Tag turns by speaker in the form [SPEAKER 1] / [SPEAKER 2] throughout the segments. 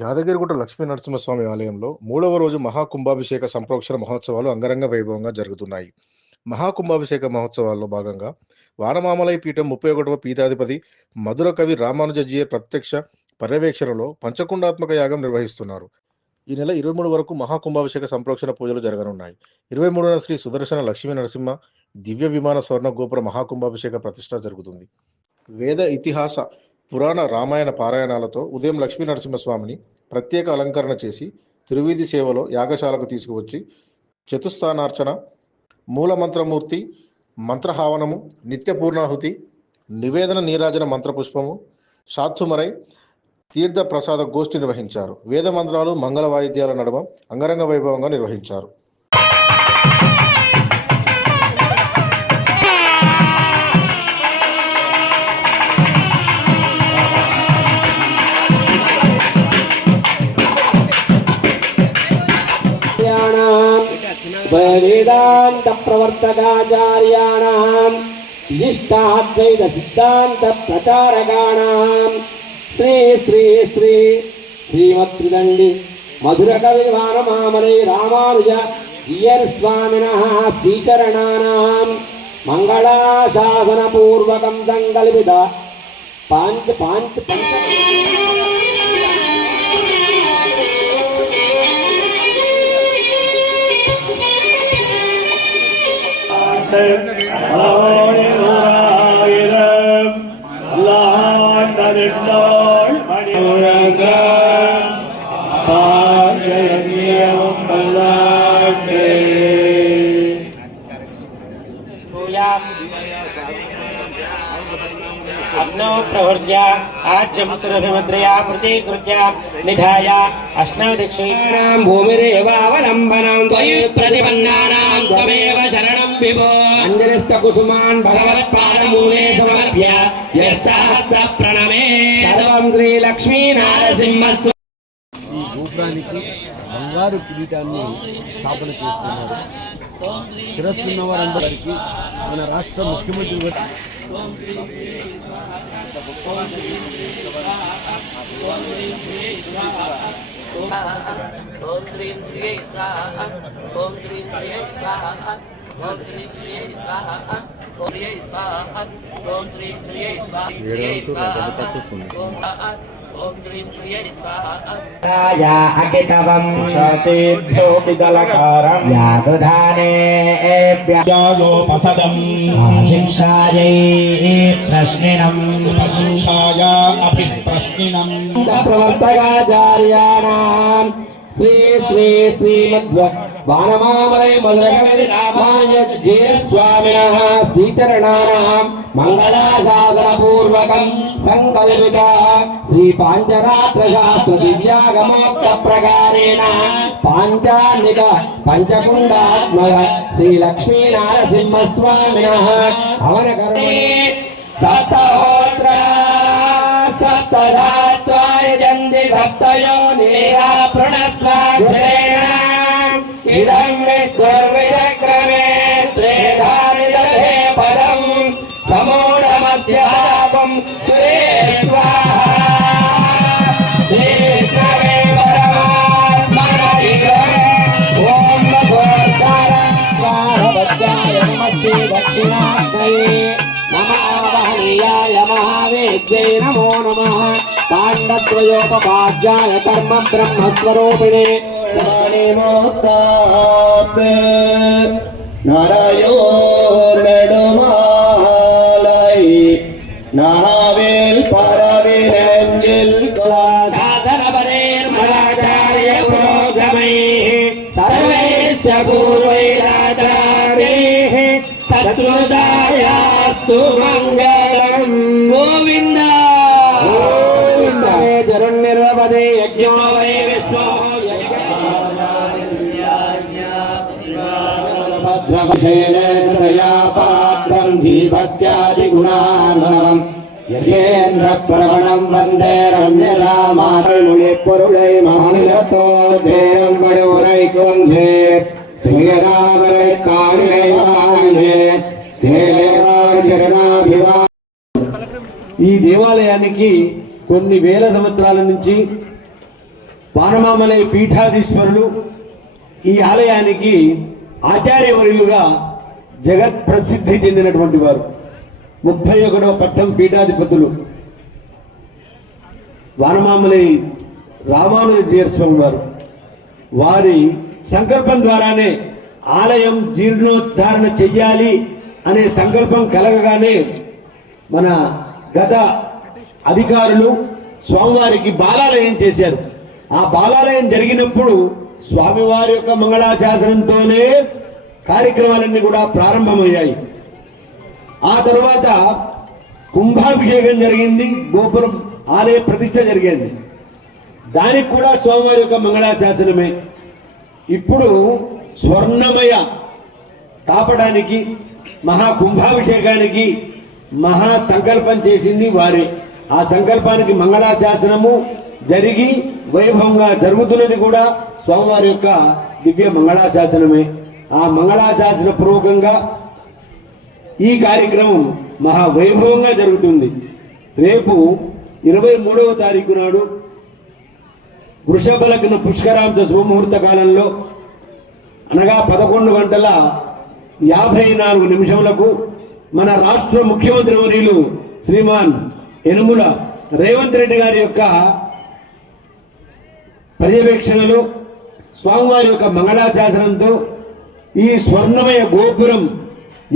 [SPEAKER 1] యాదగిరిగుట్ట లక్ష్మీ నరసింహస్వామి ఆలయంలో మూడవ రోజు మహాకుంభాభిషేక సంప్రోక్షణ మహోత్సవాలు అంగరంగ వైభవంగా జరుగుతున్నాయి. మహాకుంభాభిషేక మహోత్సవాల్లో భాగంగా వానమామలై పీఠం ముప్పై ఒకటవ పీఠాధిపతి మధుర కవి రామానుజజీయ ప్రత్యక్ష పర్యవేక్షణలో పంచకుండాత్మక యాగం నిర్వహిస్తున్నారు. ఈ నెల ఇరవై మూడు వరకు మహాకుంభాభిషేక సంప్రోక్షణ పూజలు జరగనున్నాయి. ఇరవై మూడున శ్రీ సుదర్శన లక్ష్మీ నరసింహ దివ్య విమాన స్వర్ణ గోపుర మహాకుంభాభిషేక ప్రతిష్ట జరుగుతుంది. వేద ఇతిహాస పురాణ రామాయణ పారాయణాలతో ఉదయం లక్ష్మీ నరసింహస్వామిని ప్రత్యేక అలంకరణ చేసి తిరువీధి సేవలో యాగశాలకు తీసుకువచ్చి చతుస్థానార్చన మూలమంత్రమూర్తి మంత్రహావనము నిత్యపూర్ణాహుతి నివేదన నీరాజన మంత్రపుష్పము సాత్సుమరై తీర్థ ప్రసాద గోష్ఠి నిర్వహించారు. వేద మంత్రాలు మంగళ వాయిద్యాల నడుమ అంగరంగ వైభవంగా నిర్వహించారు.
[SPEAKER 2] वेदान्तप्रवर्तकाचार्याणाम् विशिष्टाद्वैतसिद्धान्तप्रचारकाणाम् श्री श्री श्री श्रीमत्रिदण्डि मधुरकविवानमामले रामानुज जियर्स्वामिनः श्रीचरणानाम् मङ्गलाशासनपूर्वकं सङ्कल्पित पाञ्च पाञ्च पञ्च
[SPEAKER 3] अग्नोप्रहृत्या आज्यंसुरभिमद्रया प्रतिकृत्या निधाय
[SPEAKER 2] अश्नवदिक्षु
[SPEAKER 3] प्रतिपन्नानां त्वमेव शरणं विभो
[SPEAKER 2] अञ्जलिस्तकुसुमान् भगवत्पादमूले समर्प्य
[SPEAKER 3] यस्तास्त प्रणमे
[SPEAKER 2] सर्वं श्रीलक्ष्मीनारसिंहस्व
[SPEAKER 4] ఈ గోపురానికి బంగారు కిరీటాన్ని స్థాపన చేస్తున్నారు శిరస్సున్న వారందరికీ మన రాష్ట్ర ముఖ్యమంత్రి వచ్చి
[SPEAKER 5] ఓం శ్రీం శ్రీయై స్వాహ ఓం శ్రీం శ్రీయై స్వాహ ఓం శ్రీ ప్రియై స్వాహ ఓం ప్రియై స్వాహ ఓం శ్రీ ప్రియై స్వాహ ప్రియై స్వాహ ఓం ఓం శ్రీ
[SPEAKER 6] అకితవం
[SPEAKER 2] శిక్షాయై ప్రశ్నినం
[SPEAKER 6] ఉపశిక్షాయా అభి ప్రశ్నినం
[SPEAKER 2] ప్రవర్తకాచార్యాణాం శ్రీ శ్రీ శ్రీమద్వ వానమామలై మధురగమిది రామాయ జయస్వామినః శ్రీచరణానాం మంగళాశాసన పూర్వకం సంకల్పిత శ్రీ పాంచరాత్ర శాస్త్ర దివ్యాగమోక్త ప్రకారేణ పాంచాన్నిక పంచకుండాత్మక శ్రీ సప్తహోత్ర జంది సప్తయో ప్రణస్వాగ్రే परमात्मनैकम् ॐ स्वस्ताराय नमस्ते दक्षिणाग्नये नमः वहनीयाय महावेद्यै नमो नमः पाण्डत्रयोपपाद्याय कर्म ब्रह्मस्वरूपिणे
[SPEAKER 6] மாத்தாப்பு நரையோர் நெடுமாலை நாவில் பரவி நெஞ்சில்
[SPEAKER 2] சாசனபரேர் மலாச்சாரிய புரோகமை சர்வேச்ச பூர்வைராச்சாரே சத்ருதாயாஸ்து மங்களம் கோவிந்தா கோவிந்தே ஜருண்மிர்வபதே யஜ்ஞோவ भद्रवशेनया पात्रम् धीभक्त्यादिगुणान्वनवम् யகேந்திர பிரவணம் வந்தே ரம்ய ராமாமொழி பொருளை மாநிலத்தோ தேரம் படு உரைக்கும் சேர் சுயராமரை காணிலை வாழே சேலேவார் ஜனநாபிவா
[SPEAKER 4] ఈ దేవాలయానికి కొన్ని వేల సంవత్సరాల నుంచి వానమామలై పీఠాధీశ్వరులు ఈ ఆలయానికి ఆచార్యవర్యులుగా జగత్ ప్రసిద్ధి చెందినటువంటి వారు. ముప్పై ఒకటవ పట్టం పీఠాధిపతులు. వానమామలై రామానుజ జీర్స్వామి వారు. వారి సంకల్పం ద్వారానే ఆలయం జీర్ణోద్ధారణ చెయ్యాలి అనే సంకల్పం కలగగానే మన గత అధికారులు స్వామివారికి బాలాలయం చేశారు. ఆ బాలాలయం జరిగినప్పుడు స్వామివారి యొక్క మంగళాశాసనంతోనే కార్యక్రమాలన్నీ కూడా ప్రారంభమయ్యాయి. ఆ తర్వాత కుంభాభిషేకం జరిగింది గోపురం ఆలయ ప్రతిష్ట జరిగింది. దానికి కూడా స్వామివారి యొక్క మంగళాశాసనమే. ఇప్పుడు స్వర్ణమయ తాపడానికి మహా కుంభాభిషేకానికి మహా సంకల్పం చేసింది వారే. ఆ సంకల్పానికి మంగళాశాసనము జరిగి వైభవంగా జరుగుతున్నది కూడా స్వామివారి యొక్క దివ్య మంగళాశాసనమే. ఆ మంగళాశాసన పూర్వకంగా ఈ కార్యక్రమం మహా వైభవంగా జరుగుతుంది. రేపు ఇరవై మూడవ తారీఖు నాడు వృషభ లగ్న పుష్కరాంత శుభముహూర్త కాలంలో అనగా పదకొండు గంటల యాభై నాలుగు నిమిషములకు మన రాష్ట్ర ముఖ్యమంత్రి వర్యులు శ్రీమాన్ యనుముల రేవంత్ రెడ్డి గారి యొక్క పర్యవేక్షణలో స్వామివారి యొక్క మంగళాశాసనంతో ఈ స్వర్ణమయ గోపురం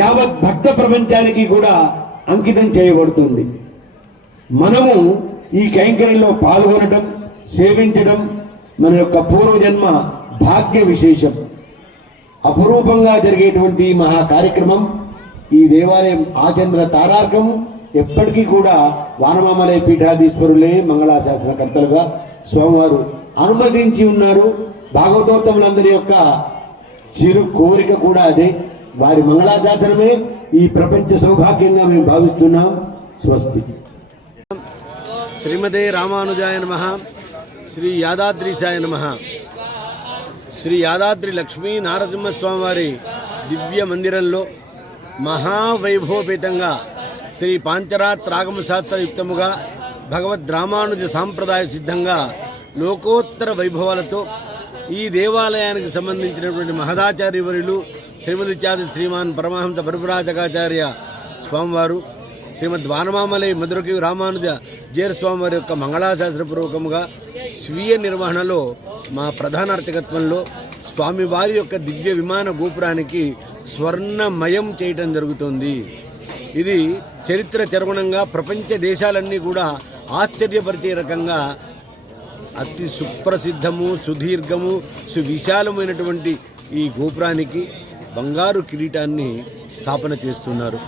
[SPEAKER 4] యావత్ భక్త ప్రపంచానికి కూడా అంకితం చేయబడుతుంది. మనము ఈ కైంకర్యంలో పాల్గొనడం సేవించడం మన యొక్క పూర్వజన్మ భాగ్య విశేషం. అపురూపంగా జరిగేటువంటి మహా కార్యక్రమం ఈ దేవాలయం ఆచంద్ర తారార్కం ఎప్పటికీ కూడా వానమామలయ పీఠాధీశ్వరులే మంగళాశాసనకర్తలుగా స్వామివారు అనుమతించి ఉన్నారు. భాగవతోత్తములందరి యొక్క చిరు కోరిక కూడా అదే. వారి మంగళాశాసనమే ఈ ప్రపంచ సౌభాగ్యంగా మేము భావిస్తున్నాం. స్వస్తి. శ్రీమదే రామానుజాయ నమ. శ్రీ యాదాద్రిశాయ నమ. శ్రీ యాదాద్రి లక్ష్మీ నారసింహస్వామివారి దివ్య మందిరంలో మహావైభవపేతంగా శ్రీ పాంచరాత్రాగమ శాస్త్రయుక్తముగా భగవద్ రామానుజ సాంప్రదాయ సిద్ధంగా లోకోత్తర వైభవాలతో ఈ దేవాలయానికి సంబంధించినటువంటి మహదాచార్యవరులు శ్రీమదిత్యాది శ్రీమాన్ పరమహంస పరిపురాజకాచార్య స్వామివారు శ్రీమద్ వానమామలై మధురకి రామానుజ జీర స్వామివారి యొక్క మంగళాశాస్త్రపూర్వకముగా స్వీయ నిర్వహణలో మా ప్రధాన అర్చకత్వంలో స్వామివారి యొక్క దివ్య విమాన గోపురానికి స్వర్ణమయం చేయటం జరుగుతుంది. ఇది చరిత్ర చరవణంగా ప్రపంచ దేశాలన్నీ కూడా ఆశ్చర్యపరిచే రకంగా అతి సుప్రసిద్ధము సుదీర్ఘము సువిశాలమైనటువంటి ఈ గోపురానికి బంగారు కిరీటాన్ని స్థాపన చేస్తున్నారు.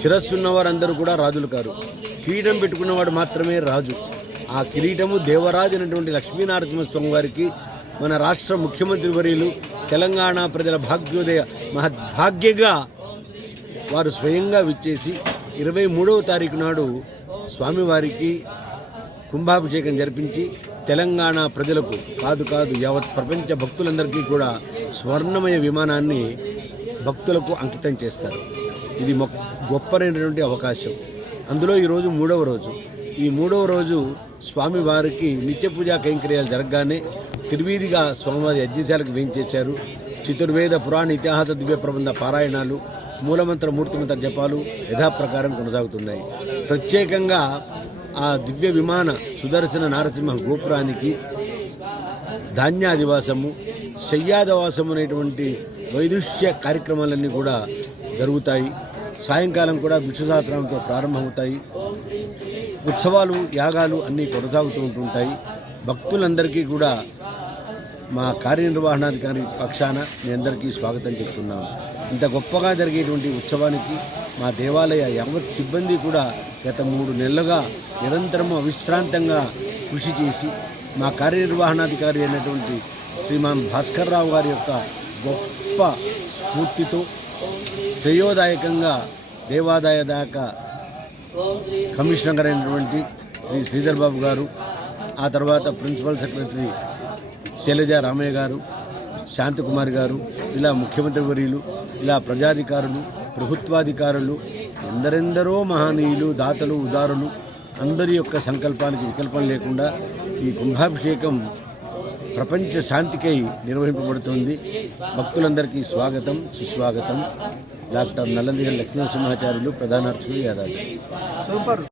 [SPEAKER 4] శిరస్సు ఉన్నవారందరూ కూడా రాజులు కారు. కిరీటం పెట్టుకున్నవాడు మాత్రమే రాజు. ఆ కిరీటము దేవరాజు అయినటువంటి లక్ష్మీనారసింహస్వామి వారికి మన రాష్ట్ర ముఖ్యమంత్రి వర్యులు తెలంగాణ ప్రజల భాగ్యోదయ మహద్భాగ్యగా వారు స్వయంగా విచ్చేసి ఇరవై మూడవ తారీఖు నాడు స్వామివారికి కుంభాభిషేకం జరిపించి తెలంగాణ ప్రజలకు కాదు కాదు యావత్ ప్రపంచ భక్తులందరికీ కూడా స్వర్ణమయ విమానాన్ని భక్తులకు అంకితం చేస్తారు. ఇది మొ- గొప్పనైనటువంటి అవకాశం. అందులో ఈరోజు మూడవ రోజు. ఈ మూడవ రోజు స్వామివారికి నిత్య పూజా కైంకర్యాలు జరగగానే తిరువీధిగా స్వామివారి యజ్ఞశాలకు వేయించేశారు. చతుర్వేద పురాణ ఇతిహాస దివ్య ప్రబంధ పారాయణాలు మూలమంత్ర మూర్తిమంత్ర జపాలు యథాప్రకారం కొనసాగుతున్నాయి. ప్రత్యేకంగా ఆ దివ్య విమాన సుదర్శన నారసింహ గోపురానికి ధాన్యాదివాసము శయ్యాదివాసము అనేటువంటి వైదుష్య కార్యక్రమాలన్నీ కూడా జరుగుతాయి. సాయంకాలం కూడా విశ్వశాస్త్రంతో ప్రారంభమవుతాయి. ఉత్సవాలు యాగాలు అన్నీ కొనసాగుతూ ఉంటుంటాయి. భక్తులందరికీ కూడా మా కార్యనిర్వహణాధికారి పక్షాన మీ అందరికీ స్వాగతం చెప్తున్నాము ఇంత గొప్పగా జరిగేటువంటి ఉత్సవానికి మా దేవాలయ యావత్ సిబ్బంది కూడా గత మూడు నెలలుగా నిరంతరము అవిశ్రాంతంగా కృషి చేసి మా కార్యనిర్వహణాధికారి అయినటువంటి శ్రీమాన్ భాస్కర్ రావు గారి యొక్క గొప్ప స్ఫూర్తితో శ్రేయోదాయకంగా దేవాదాయ దాకా కమిషనర్ అయినటువంటి శ్రీ శ్రీధర్ బాబు గారు ఆ తర్వాత ప్రిన్సిపల్ సెక్రటరీ శైలజ రామయ్య గారు శాంతకుమార్ గారు ఇలా ముఖ్యమంత్రి వర్యులు ఇలా ప్రజాధికారులు ప్రభుత్వాధికారులు ఎందరెందరో మహనీయులు దాతలు ఉదారులు అందరి యొక్క సంకల్పానికి వికల్పం లేకుండా ఈ కుంభాభిషేకం ప్రపంచ శాంతికై నిర్వహింపబడుతుంది. భక్తులందరికీ స్వాగతం సుస్వాగతం. డాక్టర్ నల్లందిగల్ లక్ష్మీ సింహాచార్యులు ప్రధానార్చకులు యాదాద్రి. సూపర్.